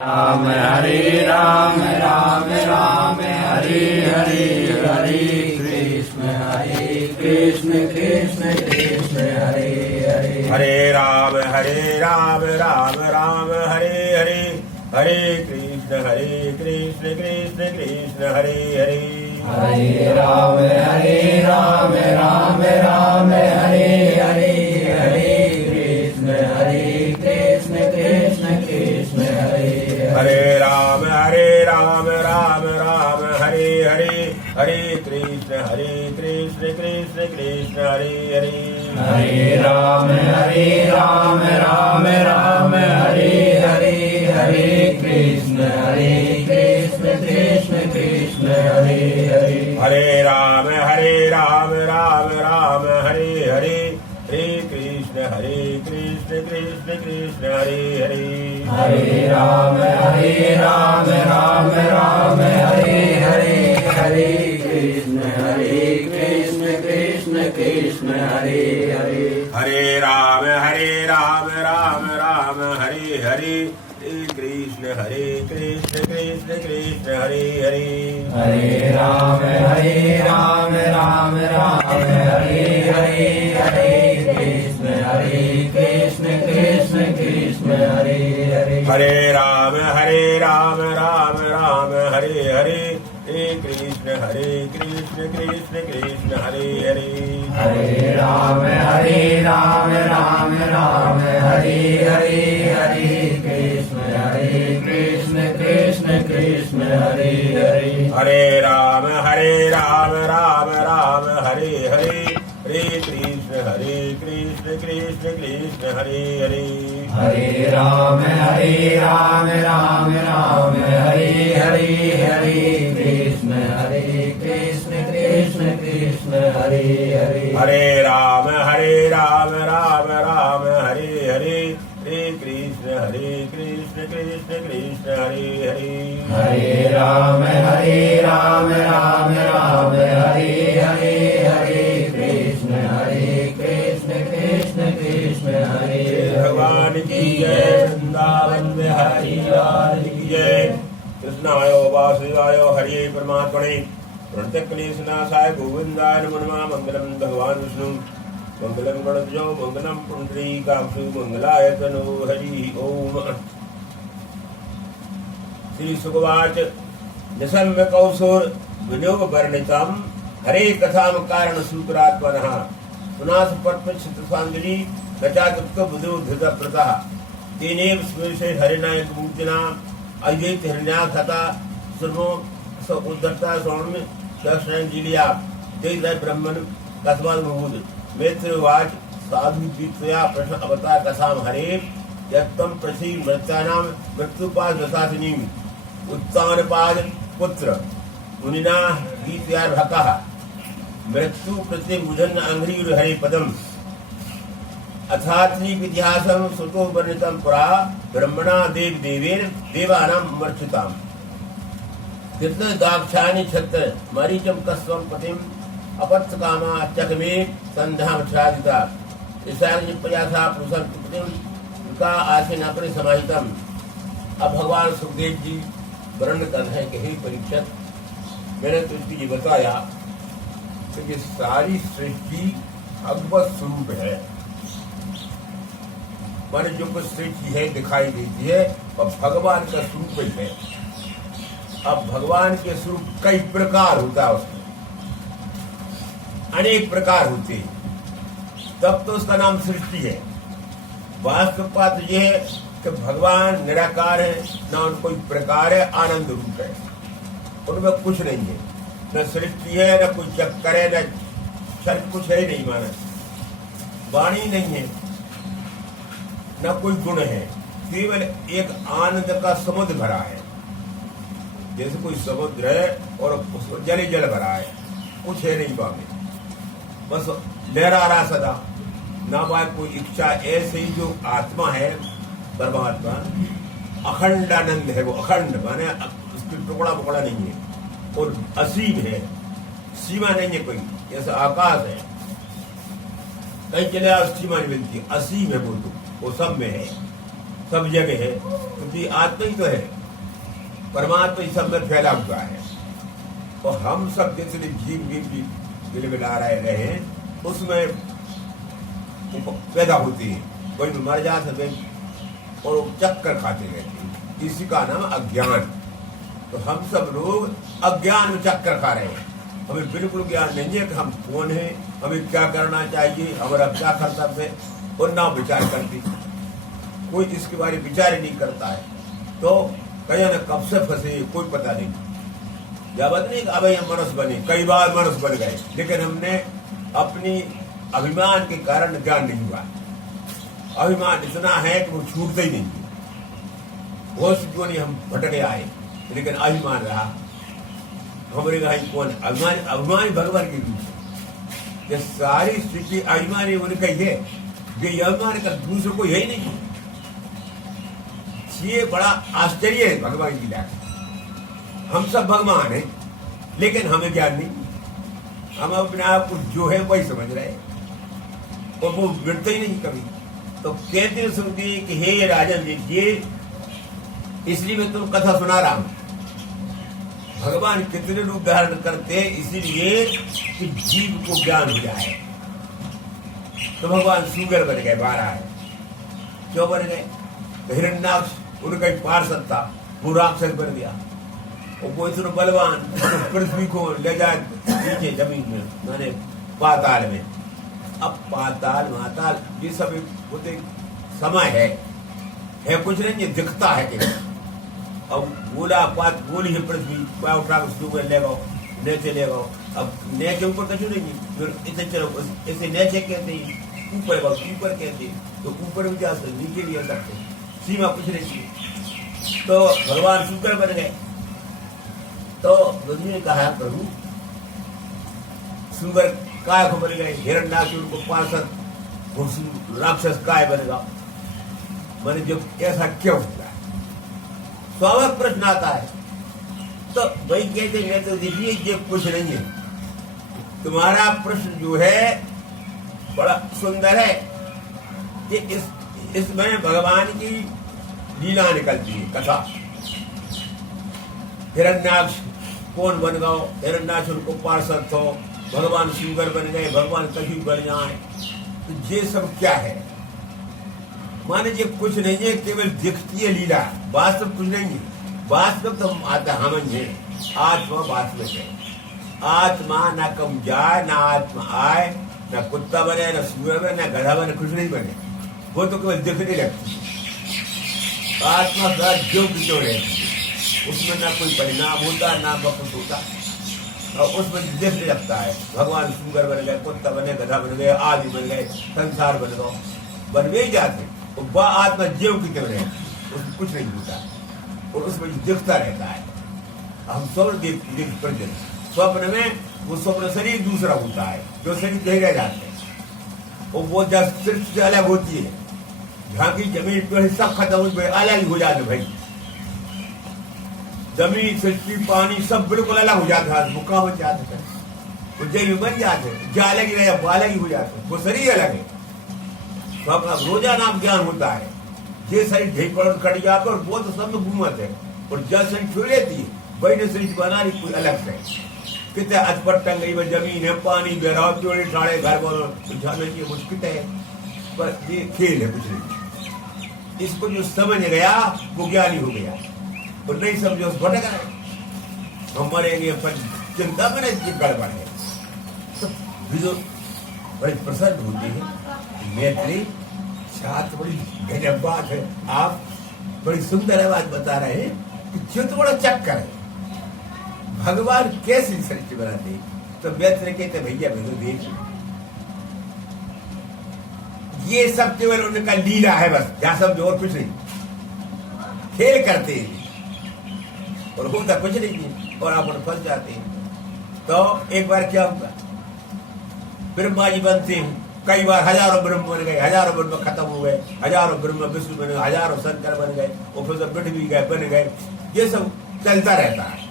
राम हरे राम राम राम हरे हरे हरे कृष्ण कृष्ण कृष्ण हरे हरे हरे राम राम राम हरे हरे हरे कृष्ण कृष्ण कृष्ण हरे हरे हरे राम राम राम हरे हरे हरे कृष्ण कृष्ण कृष्ण हरे हरे राम राम राम हरे हरे हरे कृष्ण कृष्ण कृष्ण हरे हरे हरे राम राम राम हरे हरे हरे कृष्ण कृष्ण कृष्ण हरे हरे हरे राम राम राम हरे हरे हरे कृष्ण कृष्ण कृष्ण हरे हरे हरे राम राम हरे हरे हरे कृष्ण कृष्ण कृष्ण हरे हरे हरे राम राम हरे हरे हरे कृष्ण कृष्ण कृष्ण हरे हरे हरे राम राम हरे हरे हरे कृष्ण कृष्ण कृष्ण हरे हरे हरे राम राम हरे हरे हरे कृष्ण कृष्ण कृष्ण हरे हरे हरे राम राम हरे हरे हरे कृष्ण कृष्ण कृष्ण हरे हरे हरे राम राम हरे हरे हरे कृष्ण कृष्ण कृष्ण हरे हरे हरे राम राम हरे हरे हरे कृष्ण कृष्ण कृष्ण हरे हरे हरे राम राम हरे हरे हरे कृष्ण कृष्ण कृष्ण हरे हरे हरे राम राम हरे हरे हरे कृष्ण कृष्ण कृष्ण हरे भगवान की जय। वृंदावन बिहारी लाल की जय। कृष्णाय वासुदेवाय हरे परमात्मने प्रणतक्लेशनाशाय गोविंदाय नमो नमः। मंगलम भगवान विष्णु मंगलम गणध्वजो मंगलम पुंडरीकाक्षु मंगलाय तनो हरि ओम। श्री सुगवाच निसम्य कौसुर विनियोग वर्णितम हरे कथाम कारण सूत्रात्मनः पुनास पट्पक्षितसांजलि रचातुक्त बुधो धृत प्रतः तेनेव स्वेशे हरिनायक मूर्तिना अद्वैत हिरण्याखता सर्वो स उद्धरता स्वामी दर्शनजिलिया जय ब्रह्मन कस्माद मुहुद मैत्रेवाच साधु दीप्तया प्रश्न अवतार कथाम हरे यत्तम प्रसी मृत्यानां मृत्युपाद दशासिनी उत्तानपाद पुत्र मुनिना गीतयार भकः मृत्यु प्रति मुझन अंघ्रि हरे पदम अथात्रि इतिहासं सुतो वर्णितं पुरा ब्रह्मणा देव देवेन देवानां मर्चिताम् कृष्ण दाक्षायणी छत्र मरीचम कस्वम पतिम अपत्स कामा चकमे संध्याम छादिता ईशान्य प्रयासा पुरुषं पतिम का आसीन अपने समाहितम। अब भगवान सुखदेव जी वर्णन कर रहे हैं कि हे परीक्षित, मैंने तुझको ये बताया कि ये सारी सृष्टि भगवत स्वरूप है। माने जो कुछ सृष्टि है दिखाई देती है वह भगवान का स्वरूप ही है। अब भगवान के स्वरूप कई प्रकार होता है, उसमें अनेक प्रकार होते हैं, तब तो उसका नाम सृष्टि है। वास्तव बात यह है कि भगवान निराकार है, न उन कोई प्रकार है, आनंद रूप है, उनमें कुछ नहीं है, न सृष्टि है, न कोई चक्कर है, न क्षण, कुछ है नहीं। माना वाणी नहीं है, न कोई गुण है, केवल एक आनंद का समुद्र भरा है। जैसे कोई समुद्र है और उसमें जल ही जल भरा है, कुछ है नहीं पावे, बस लहरा रहा सदा, ना पाए कोई इच्छा। ऐसे ही जो आत्मा है परमात्मा अखंड आनंद है, वो अखंड माने उसकी टुकड़ा मुकड़ा नहीं है और असीम है, सीमा नहीं है कोई। जैसे आकाश है, कहीं चले सीमा नहीं मिलती, असीम है वो, तो वो सब में है। सब जगह है, क्योंकि आत्मा ही तो है, परमात्मा ही सब में फैला हुआ है। और हम सब जैसे जीव भी गिलगिला रहे हैं, उसमें पैदा होती है, कोई भी मर जाते हैं और वो चक्कर खाते रहते हैं, इसी का नाम अज्ञान। तो हम सब लोग अज्ञान में चक्कर खा रहे हैं, हमें बिल्कुल ज्ञान नहीं है कि हम कौन है, हमें क्या करना चाहिए, हमारा क्या कर्तव्य है, और ना विचार करती, कोई इसके बारे में विचार ही नहीं करता है। तो कहीं ना कब से फंसे कोई पता नहीं। या बात नहीं कि अब हम मनुष्य बने, कई बार मनुष्य बन गए, लेकिन हमने अपनी अभिमान के कारण ज्ञान नहीं हुआ। अभिमान इतना है कि वो छूटता ही नहीं। बहुत सी क्यों नहीं हम भटके आए, लेकिन अभिमान रहा। हमारे भाई कौन अभिमान? अभिमान भगवान के रूप। ये सारी स्थिति अभिमान उनका ही है, ये अभिमान का दूसरे को यही नहीं। ये बड़ा आश्चर्य है भगवान की लीला। हम सब भगवान हैं, लेकिन हमें ज्ञान नहीं। हम अपने आप को जो है वही समझ रहे हैं, और वो मिटते ही नहीं कभी। तो कहते सुनती कि हे राजन जी, इसलिए मैं तुम कथा सुना रहा हूं। भगवान कितने रूप धारण करते हैं, इसीलिए कि जीव को ज्ञान हो जाए। तो भगवान सुगर बन गए, 12 है। क्यों बन गए? तो हिरण्याक्ष उनका एक पार्षद था, वो राक्षस बन गया। और वो इतना बलवान, तो पृथ्वी को ले जाए नीचे जमीन में, माने पाताल में। अब पाताल माताल ये सब एक समय है कुछ नहीं, ये दिखता है कि अब बोला पात बोली है पृथ्वी, पाँव उठा कर ले गो, नीचे ले गो। अब नीचे ऊपर कछु नहीं, फिर इसे चलो, इसे नीचे कहते हैं, ऊपर ऊपर कहते हैं, तो ऊपर भी जा सकते, नीचे भी जा सकते, सीमा कुछ नहीं। तो भगवान शुक्र बन गए। तो बुद्धि ने कहा, प्रभु सुगर काय को बन गए, हिरण्याक्ष उनको पार्षद, राक्षस काय बनेगा? मैंने जब ऐसा क्यों हुआ? स्वाभाविक प्रश्न आता है। तो वही कहते हैं, तो देखिए ये कुछ नहीं है, तुम्हारा प्रश्न जो है बड़ा सुंदर है। कि इसमें भगवान की लीला निकलती है, कथा। हिरण्याक्ष कौन बन गए? हिरण्याक्ष उनको पार्षद थो, भगवान सुगर बन गए, भगवान कभी बन जाए। तो ये सब क्या है? माने ये कुछ नहीं है, केवल दिखती है लीला, वास्तव कुछ नहीं है। वास्तव तो आता हम है, आत्मा वास्तव है। आत्मा ना कम जाए, ना आत्मा आए, ना कुत्ता बने, ना सूअर बने, ना गधा बने, कुछ नहीं बने। वो तो केवल दिखने लगती है। आत्मा का जो क्यों रहती है, उसमें ना कोई परिणाम होता, ना बकुत होता, और उसमें दिखने लगता है। भगवान सुगर बन गए, कुत्ता बने, गधा बन गए, आदि बन गए, संसार बन गए, बनवे ही जाते। वह आत्मा जीव की तरह रहती है, उसमें कुछ नहीं होता, और उसमें दिखता रहता है। हम स्वप्न स्वप्न में वो स्वप्न शरीर दूसरा होता है, जो शरीर कहीं रह जाते हैं, और वो जब सृष्टि से अलग होती है, झांकी जमीन पर सब खत्म हो, अलग ही हो जाते भाई। जमीन सृष्टि पानी सब बिल्कुल अलग हो जाता है, मुक्का बन जाते हैं, वो जैव बन जाते हैं, जो अलग ही रहे वो अलग ही हो जाते हैं, वो शरीर अलग है। तो अपना रोजाना ज्ञान होता है, ये शरीर ढेर पर कट जाते, और वो तो सब में घूमत है, और जब शरीर छू लेती है, वही ने शरीर बना रही कोई अलग से। कितने अचपट टंग गई, जमीन है, पानी बह रहा, पेड़ ठाड़े घर पर मुश्किल है, पर ये खेल है, कुछ नहीं। इसको जो समझ गया वो ज्ञानी हो गया, और नहीं समझे उस भटक गए। हम मरेंगे पर चिंता में गड़बड़ है। तो बड़ी प्रसन्न होती है मैत्री छात्र, बड़ी गजब बात है। आप बड़ी सुंदर बात बता रहे हैं कि चित्त बड़ा चक्कर है, भगवान कैसी सृष्टि बनाते। तो व्यक्ति कहते भैया मैं तो देख, ये सब केवल उनका लीला है, बस जहां समझो, और कुछ नहीं। खेल करते हैं और होता कुछ नहीं है, और आप फंस जाते हैं। तो एक बार क्या हुआ, ब्रह्मा जी बनते हैं, कई बार हजारों ब्रह्म बन गए, हजारों ब्रह्म खत्म हो गए, हजारों ब्रह्म विष्णु बन गए, हजारों शंकर बन गए, और फिर सब मिट भी गए, बन गए। ये सब चलता रहता है,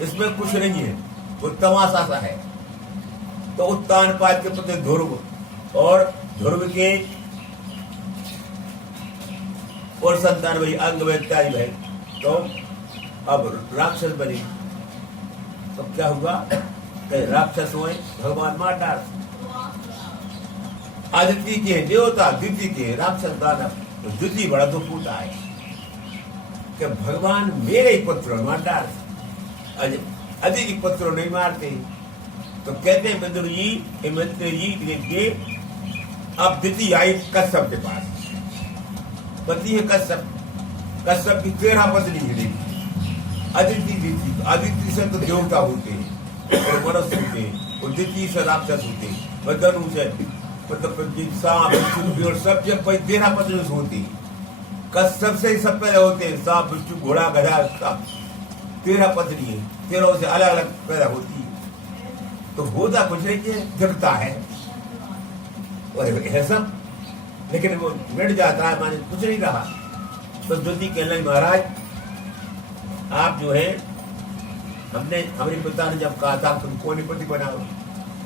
इसमें कुछ नहीं है, वो तमाशा सा है। तो उत्तान पाद के पुत्र ध्रुव, और ध्रुव के और संतान भाई अंग में इत्यादि भाई, तो अब राक्षस बने। तो क्या हुआ कि राक्षस हुए, भगवान मार डाल। आदित्य के देवता, द्वितीय के राक्षस दानव, तो द्वितीय बड़ा तो फूटा है कि भगवान मेरे ही पुत्र मार डाल, अधिक पुत्र नहीं मारते। तो कहते हैं मित्र जी देखिए, अब द्वितीय आई कश्यप के पास, पति है कश्यप, कश्यप की 13 पत्नी है। अदिति से तो देवता होते हैं और मनुष्य होते हैं, और द्वितीय से राक्षस होते हैं, बदनु से मतलब सांप बिच्छू सब जब 13 पत्नी होती है। कश्यप से ही सब पैदा होते हैं, सांप बिच्छू घोड़ा गधा सब 13 पत्नी है, 13 से अलग अलग पैदा होती है। तो होता कुछ नहीं है, जगता है और है सब, लेकिन वो मिट जाता है, माने कुछ नहीं रहा। तो ज्योति कहने लगे महाराज आप जो है, हमने हमारे पिता ने जब कहा था तुम कौन पति बनाओ,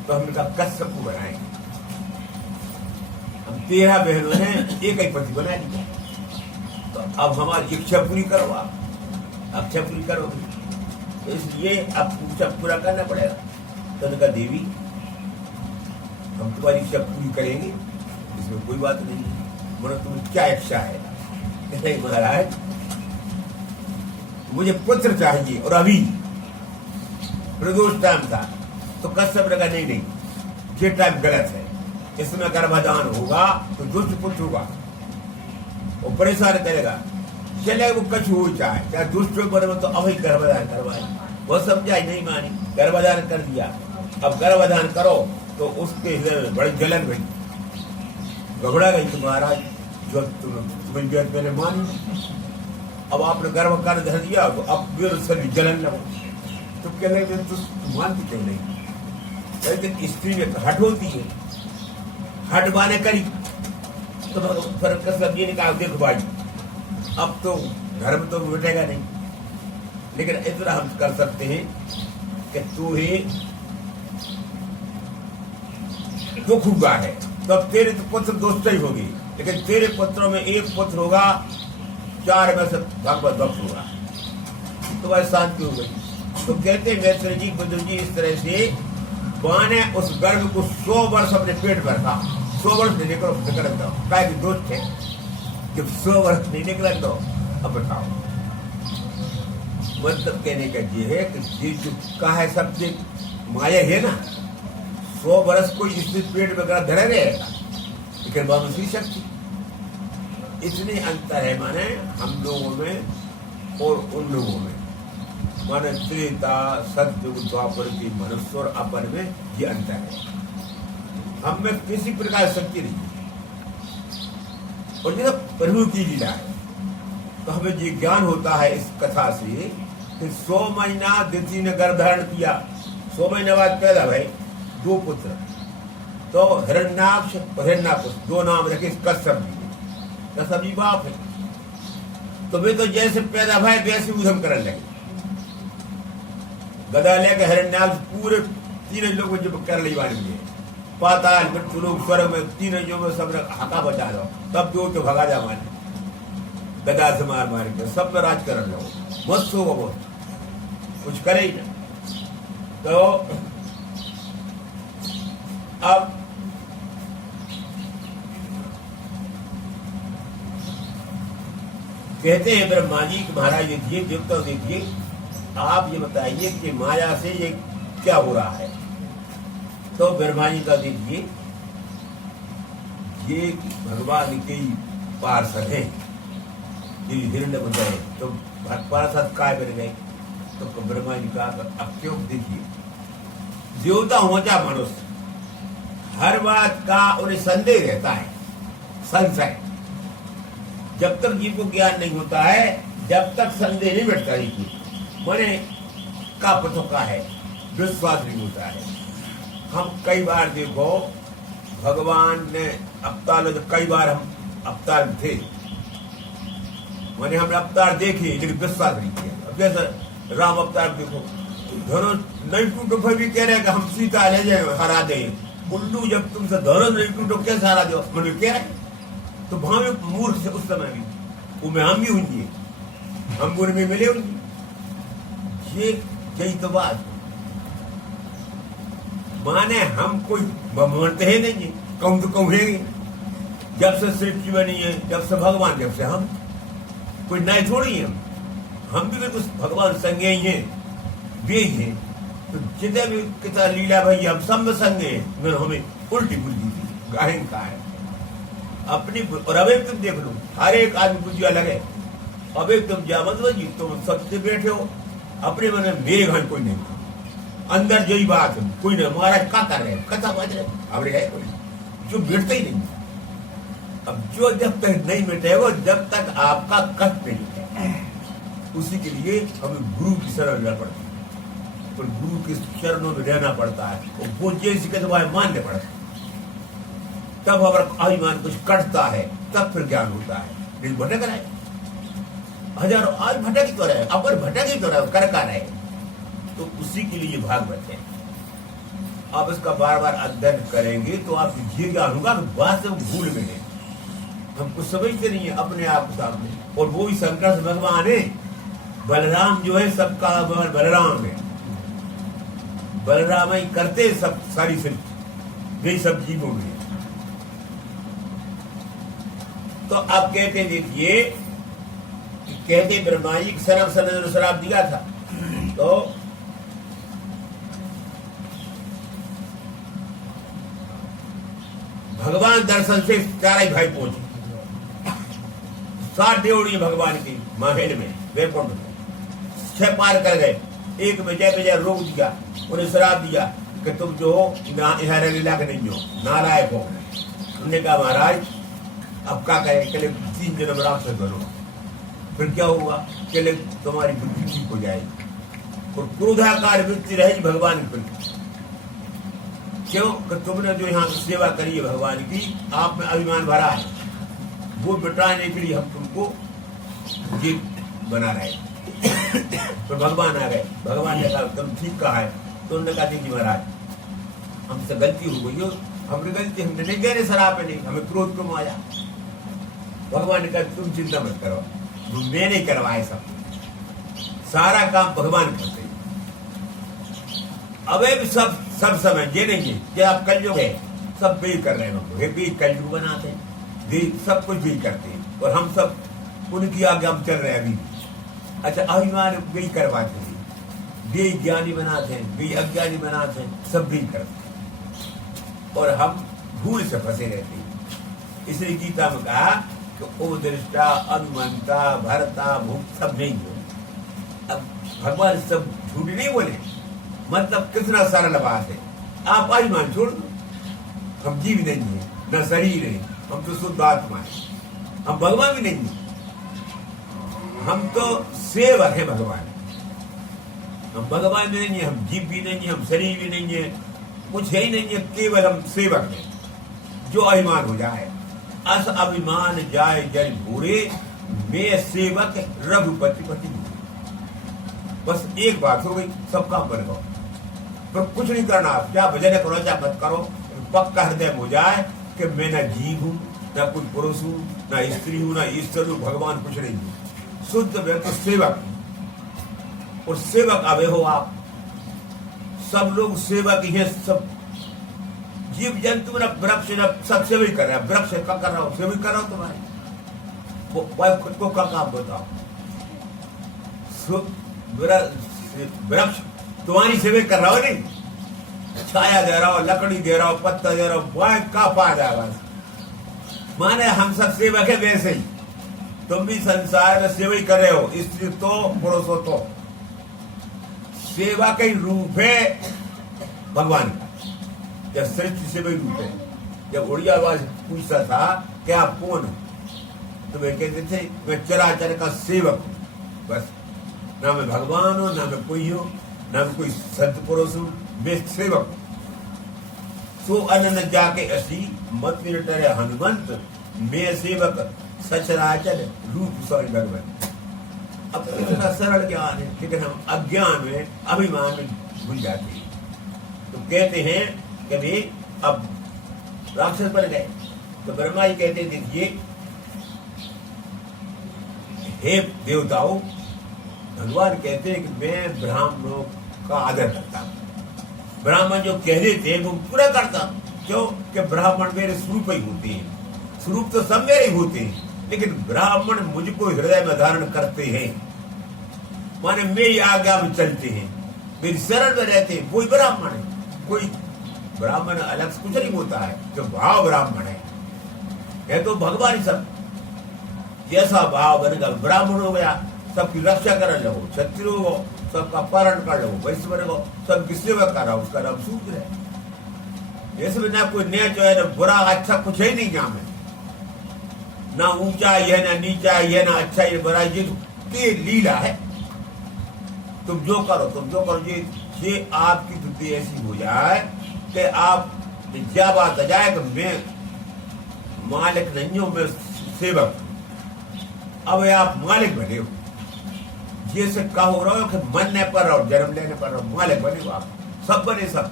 तो हमने कहा कश्यप को बनाएंगे। हम 13 बहनों ने एक ही पति बना दिया, तो अब हमारी इच्छा पूरी करो, आप इच्छा पूरी करोगे, इसलिए अब इच्छा पूरा करना पड़ेगा। तो उन्होंने कहा देवी हम तुम्हारी इच्छा पूरी करेंगे, इसमें कोई बात नहीं है, बोलो तुम्हें क्या इच्छा है। नहीं महाराज मुझे पुत्र चाहिए, और अभी प्रदोष टाइम था। तो कश्यप ने कहा नहीं, ये टाइम गलत है, इसमें गर्भाधान होगा तो दुष्ट पुत्र होगा, वो परेशान करेगा। चले वो कछु हो चाहे दुष्ट बने तो अभी गर्भाधान करवाए, वो समझाई नहीं मानी, गर्भाधान कर दिया। अब गर्भाधान करो तो उसके हृदय में बड़ी जलन गई, घबरा गई कि महाराज जो तुम्हें बात मैंने मानी, अब आपने गर्भ कर धर दिया, तो अब मेरे शरीर जलन लगा। तो कह रहे तुम मानती क्यों नहीं, लेकिन स्त्री में हट होती है, हट बाने करी। तो फिर कश्यप जी ने कहा देखो भाई अब तो धर्म तो मिटेगा नहीं, लेकिन इतना हम कर सकते हैं कि तू ही दुख हुआ है, तो अब तेरे तो पुत्र दोस्त ही होगी, लेकिन तेरे पुत्रों में एक पुत्र होगा, 4 में से भगवत भक्त होगा। तो वह शांति हो गई। तो कहते हैं मैत्री जी बुद्ध जी इस तरह से बाने उस गर्भ को 100 वर्ष अपने पेट में रखा, 100 वर्ष नहीं निकल दो, काय की दोस्त है, जब 100 वर्ष नहीं निकल दो। अब बताओ मतलब कहने का ये है कि ये जो कहा है सबसे माया है ना, 100 वर्ष को इस पेट में धरे रहेगा, लेकिन मनुष्य शक्ति इतनी अंतर है माने हम लोगों में और उन लोगों में, माने त्रेता सतयुग द्वापर की मनुष्य और अपन में ये अंतर है। हम में किसी प्रकार शक्ति नहीं, और ये प्रभु की लीला है। तो हमें ये ज्ञान होता है इस कथा से कि 100 महीना दिति ने गर्भ धारण किया, 100 महीने बाद पैदा भाई 2 पुत्र, तो हिरण्याक्ष और हिरण्याकुश 2 नाम रखे कश्यप जी, कश्यप जी बाप है। तो वे तो जैसे पैदा भाई वैसे उधम करने लगे, गदा लेकर हिरण्याक्ष पूरे 3 लोगों जब कर ली वाली है, पाताल मृत्यु लोग स्वर्ग में 3 जो में सब हका बचा दो, तब जो तो भगा जा माने गदा से मार मार के सब में राज कर लो, मस्त होगा बहुत, कुछ करे ही ना। तो अब कहते हैं ब्रह्मा जी कि महाराज देखिए देवता देखिए, आप ये बताइए कि माया से ये क्या हो रहा है। तो ब्रह्मा जी का देखिए ये भगवान के पार्षद है, ये हिरण्य बन गए, तो पार्षद काय बन गए। तो ब्रह्मा जी का अब क्यों देखिए देवता हो जा मनुष्य, हर बात का उन्हें संदेह रहता है, संशय। जब तक जीव को ज्ञान नहीं होता है, जब तक संदेह नहीं बैठता है, मने का पथों का है, विश्वास नहीं होता है। हम कई बार देखो भगवान ने अवतार, कई बार हम अवतार थे, मैंने हमने अवतार देखे लेकिन विश्वास नहीं किया। अब जैसे राम अवतार देखो, धनुष नहीं टूटो फिर भी कह रहे कि हम सीता ले जाए हरा दे, उल्लू जब तुमसे धनुष नहीं टूटो कैसे हरा दो, मैंने क्या है। तो भावे मूर्ख से उस समय भी उनमें हम भी होंगे, हम उनमें मिले होंगे। ये यही तो बात है। माने हम कोई मानते हैं नहीं, कहूं तो कहूँ है। जब से सृष्टि बनी है, जब से भगवान, जब से हम, कोई नए थोड़ी है। हम भी कुछ भगवान संगे ही हैं, वे ही हैं। तो जितने भी कितना लीला भाई हम सब में संगे हैं, हमें उल्टी बुद्धि गायन का है अपनी। और अब एक तुम देख लो, हर एक आदमी बुद्धि अलग है। अब एक तुम जामत जी, तुम सबसे बैठे हो अपने मन में, मेरे घर कोई नहीं, अंदर यही बात है, कोई नहीं। महाराज क्या कर रहे हैं, कथा बज रहे, हमारे है कोई जो मिटता ही नहीं। अब जो जब तक नहीं मिटेगा, जब तक आपका कष्ट नहीं है, उसी के लिए हमें गुरु की शरण लेना पड़ता है। तो गुरु के चरणों में रहना पड़ता है, और वो जैसी कहते वो मानने पड़ता है। तब अगर अभिमान कुछ कटता है, तब फिर ज्ञान होता है। नहीं भटक रहा है, हजारों आज भटक ही तो रहे, अपर भटक ही तो रहे, कर रहे। तो उसी के लिए भागवत है। आप इसका बार बार अध्ययन करेंगे तो आप ये ज्ञान होगा कि वास्तव भूल में है, हम कुछ समझते नहीं है अपने आप के सामने। और वो ही शंकर से भगवान है। बलराम जो है सबका बलराम है, बलराम ही करते सब सारी सृष्टि, यही सब जीवों में। तो आप कहते देखिए, कहते ब्रह्मा जी सर्व सनंदन श्राप दिया था। तो भगवान दर्शन से चार भाई पहुंचे, 7 ड्योढ़ी भगवान की महल में, वैकुंठ में 6 पार कर गए। एक में जय रोक दिया, उन्हें श्राप दिया कि तुम जो हो यहाँ रहने लायक नहीं हो, नालायक हो। उन्होंने कहा महाराज अब क्या करें, चले 3 जन्म राक्षस बनो। फिर क्या हुआ, चले तुम्हारी बुद्धि ठीक हो जाएगी और क्रोधाकार वृत्ति रहेगी भगवान की। क्यों कि तुमने जो यहाँ सेवा करी है भगवान की, आप में अभिमान भरा है, वो मिटाने के लिए हम तुमको ये बना रहे। तो भगवान आ गए, भगवान ने कहा तुम ठीक कहा है। तो उन्होंने कहा देखिए महाराज हमसे गलती हो गई, हमने गलती, हमने नहीं गए शराब पे, नहीं हमें क्रोध क्यों आया। भगवान ने कहा तुम चिंता मत करो, मैंने करवाए सब, सारा काम भगवान करते। अब सब समय ये नहीं है कि आप कलयुग है, सब भी कर रहे हैं, भी कलयुग बनाते हैं, भी सब कुछ भी करते हैं, और हम सब उनकी आगे हम चल रहे हैं अभी। अच्छा अभिमान भी करवाते हैं, भी ज्ञानी बनाते हैं, भी अज्ञानी बनाते हैं, सब भी करते हैं, और हम भूल से फंसे रहते हैं। इसलिए गीता में कहा कि ओ दृष्टा, अभिमंता, भरता, भूख सब नहीं हो। अब भगवान सब झूठ नहीं बोले, मतलब कितना सरल बात है। आप अभिमान छोड़ दो, हम जीव नहीं है, न शरीर है, हम तो शुद्ध आत्मा है, हम भगवान भी नहीं है, हम तो सेवक है भगवान। हम भगवान भी नहीं है, हम जीव भी नहीं है, हम शरीर भी नहीं है, कुछ है ही नहीं है, केवल हम सेवक हैं। जो अभिमान हो जाए, अस अभिमान जाए जल भूरे, मैं सेवक रघुपति पति। बस एक बात हो गई, सब काम बन गया। तो कुछ नहीं करना, क्या भजन करो क्या मत करो, पक्का हृदय हो जाए कि मैं न जीव हूं, न कोई पुरुष हूं, न स्त्री हूं, न ईश्वर हूं, भगवान कुछ नहीं हूं, शुद्ध व्यक्ति सेवक। और सेवक आवे हो आप, सब लोग सेवक ही है, सब जीव जंतु न वृक्ष न सब सेवा कर रहे हैं। वृक्ष क्या कर रहा हो, सेवा कर रहा हो तुम्हारी, खुद को क्या काम बताओ। वृक्ष तुम्हारी सेवा कर रहा हो, नहीं छाया दे रहा हो, लकड़ी दे रहा हो, पत्ता दे रहा हो, का पा जाएगा। माने हम सब सेवक है, वैसे ही तुम भी संसार में सेवा ही कर रहे हो, स्त्री तो पुरुष हो तो। सेवा का ही रूप है भगवान का, जब सृष्टि से भी रूप है। जब उड़िया आवाज पूछता था कि आप कौन हो, तो वे कहते थे मैं चराचर का सेवक हूं। बस ना मैं भगवान हूं, ना मैं कोई हूं, ना मैं कोई संत पुरुष हूं, मैं सेवक हूं। सो अनन जाके असी मत टरे हनुमंत, मैं सेवक सचराचर रूप सॉरी भगवान। अब इतना सरल ज्ञान है, लेकिन हम अज्ञान में अभिमान में भूल जाते हैं। तो कहते हैं कि भाई अब राक्षस बन गए, तो ब्रह्मा जी कहते देखिए हे देवताओं, भगवान कहते हैं कि मैं ब्राह्मणों का आदर करता हूं। ब्राह्मण जो कह देते हैं वो पूरा करता हूं। क्यों? कि ब्राह्मण मेरे स्वरूप ही होते हैं। स्वरूप तो सब मेरे ही होते हैं, लेकिन ब्राह्मण मुझको हृदय में धारण करते हैं, माने मेरी आज्ञा में चलते हैं, मेरी शरण में रहते हैं, वही ब्राह्मण है। कोई ब्राह्मण अलग से कुछ नहीं होता है, जो भाव ब्राह्मण है। यह तो भगवान ही सब जैसा भाव बनेगा ब्राह्मण हो गया, सबकी रक्षा कर लो, क्षत्रिय हो सबका पालन कर लो, वैश्य बनेगा सबकी सेवा कर रहा, उसका नाम शूद्र है। इसमें ना कोई नीच है, ना बुरा अच्छा, कुछ है नहीं यहाँ में। ना ऊंचा है, ना नीचा है, ना अच्छा है, बुरा ये लीला है। तुम जो करो ये आपकी बुद्धि ऐसी हो जाए कि आप क्या बात आ जाए कि मैं मालिक नहीं हूं, मैं सेवक। अब आप मालिक बने हो, ये से कहो रहो कि मरने पर रहो, जन्म लेने पर रहो, मालिक बने हो आप। सब बने, सब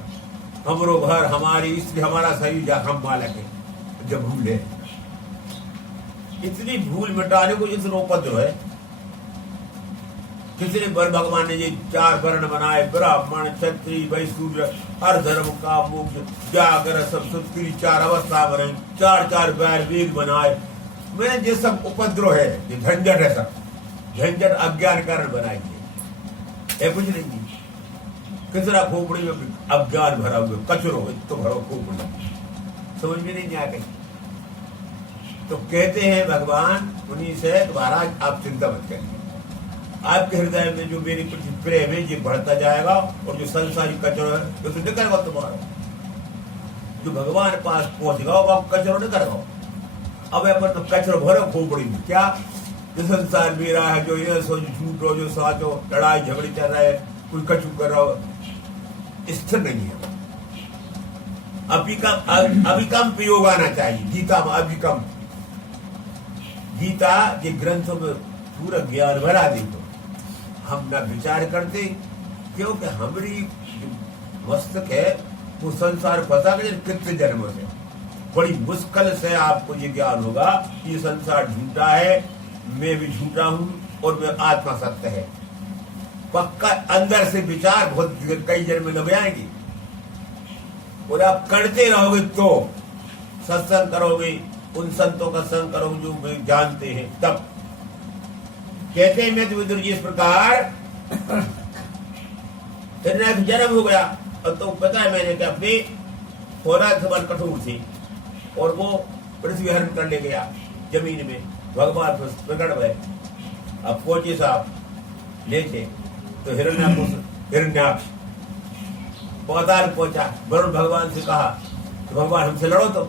हमरो घर, हमारी स्त्री, हमारा शरीर, जा हम मालिक है। जब भूले इतनी भूल मिटाने को इतना उपद्रव है। किसी ने भगवान ने ये 4 वर्ण बनाए, ब्राह्मण, क्षत्रिय, वैश्य, शूद्र, हर धर्म का मोक्ष, जागर, सब सुत्की 4 अवस्था बनाई, 4 वैर वेद बनाए। मैं ये सब उपद्रव है, ये झंझट है, सब झंझट अज्ञान कारण बनाई है, कुछ नहीं। किसरा खोपड़ी में अज्ञान भरा हुआ, कचरो तो भरो खोपड़ी, समझ में नहीं आ गई। तो कहते हैं भगवान उन्हीं से, महाराज आप चिंता मत करिए, आपके हृदय में जो मेरी प्रति प्रेम है ये बढ़ता जाएगा, और जो संसारी कचरो है वो तो निकलेगा तुम्हारा। जो भगवान पास पहुंचेगा वो कचरो निकलेगा। अब अपन तो कचरो भरो खोपड़ी में, क्या जो संसार मेरा है, जो ये सो, जो झूठ हो, जो साच हो, लड़ाई झगड़ी चल रहा है, कोई कचू कर रहा हो, स्थिर नहीं है। अभिकम प्रयोग आना चाहिए गीता में। अभिकम गीता ये ग्रंथों में पूरा ज्ञान भरा दी, तो हम ना विचार करते, क्योंकि हमारी मस्तक है वो संसार पता नहीं कितने जन्मों से, बड़ी मुश्किल से आपको ये ज्ञान होगा ये संसार झूठा है, मैं भी झूठा हूं, और मैं आत्मा सत्य है। पक्का अंदर से विचार बहुत कई जन्म में लग जाएंगी, और आप करते रहोगे तो सत्संग करोगे, उन संतों का संग करोगे जो वे जानते हैं, तब कहते हैं मैं तो विदुर जी इस प्रकार जन्म हो गया। और तो पता है मैंने कि अपनी होरा समान कठोर थी, और वो पृथ्वी हरण कर ले गया जमीन में, भगवान प्रकट भय। अब पहुंचे साहब ले थे तो हिरण्याक्ष पौधार पहुंचा, वरुण भगवान से कहा तो भगवान हमसे लड़ो तुम।